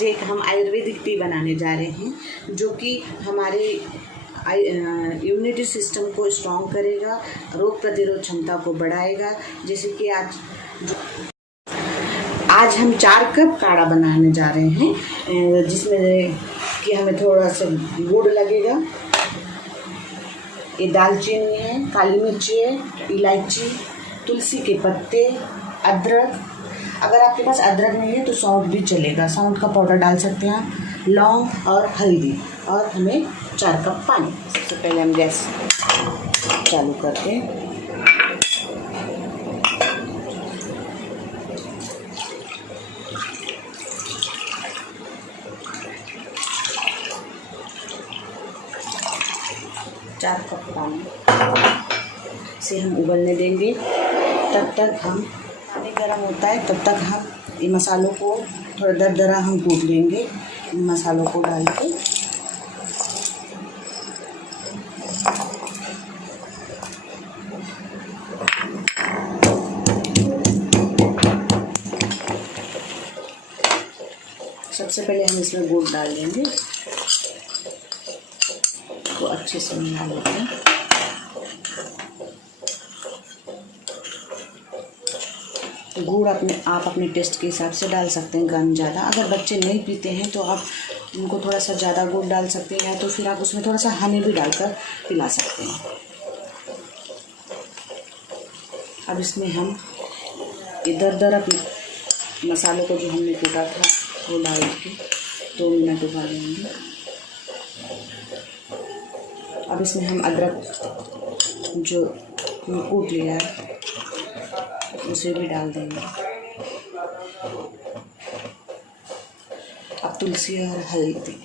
आज एक हम आयुर्वेदिक टी बनाने जा रहे हैं जो कि हमारे इम्यूनिटी सिस्टम को स्ट्रॉन्ग करेगा, रोग प्रतिरोध क्षमता को बढ़ाएगा। जैसे कि आज हम 4 कप काढ़ा बनाने जा रहे हैं, जिसमें कि हमें थोड़ा सा गुड़ लगेगा, ये दालचीनी है, काली मिर्ची है, इलायची, तुलसी के पत्ते, अदरक। अगर आपके पास अदरक नहीं है तो सौंठ भी चलेगा, सौंठ का पाउडर डाल सकते हैं आप, लौंग और हल्दी, और हमें 4 कप पानी। सबसे पहले हम गैस चालू करते हैं। चार कप पानी से हम उबलने देंगे। तब तक हम पानी गर्म होता है, तब तक हम इन मसालों को थोड़ा दरदरा हम कूट लेंगे। इन मसालों को डाल के सबसे पहले हम इसमें गुड़ डाल देंगे, तो अच्छे से मिला लेते हैं। गुड़ आप अपने टेस्ट के हिसाब से डाल सकते हैं, कम ज़्यादा। अगर बच्चे नहीं पीते हैं तो आप उनको थोड़ा सा ज़्यादा गुड़ डाल सकते हैं, या तो फिर आप उसमें थोड़ा सा हनी भी डालकर पिला सकते हैं। अब इसमें हम इधर अपने मसालों को जो हमने कूटा था वो डाल के 2 मिनट उबालेंगे। अब इसमें हम अदरक जो कूट लिया है उसे भी डाल देंगे। अब तुलसी और हल्दी,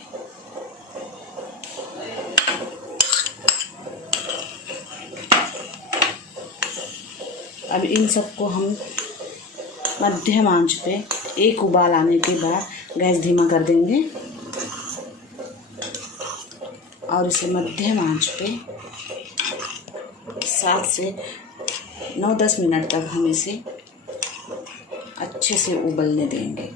अब इन सबको हम मध्यम आंच पे एक उबाल आने के बाद गैस धीमा कर देंगे, और इसे मध्यम आंच पे 7 से 9-10 मिनट तक हम इसे अच्छे से उबलने देंगे।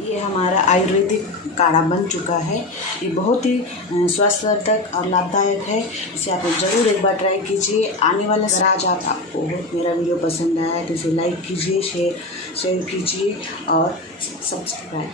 ये हमारा आयुर्वेदिक काढ़ा बन चुका है। ये बहुत ही स्वास्थ्यवर्धक और लाभदायक है। इसे आप ज़रूर एक बार ट्राई कीजिए। आने वाले आज आपको मेरा वीडियो पसंद आया तो इसे लाइक कीजिए, शेयर कीजिए और सब्सक्राइब।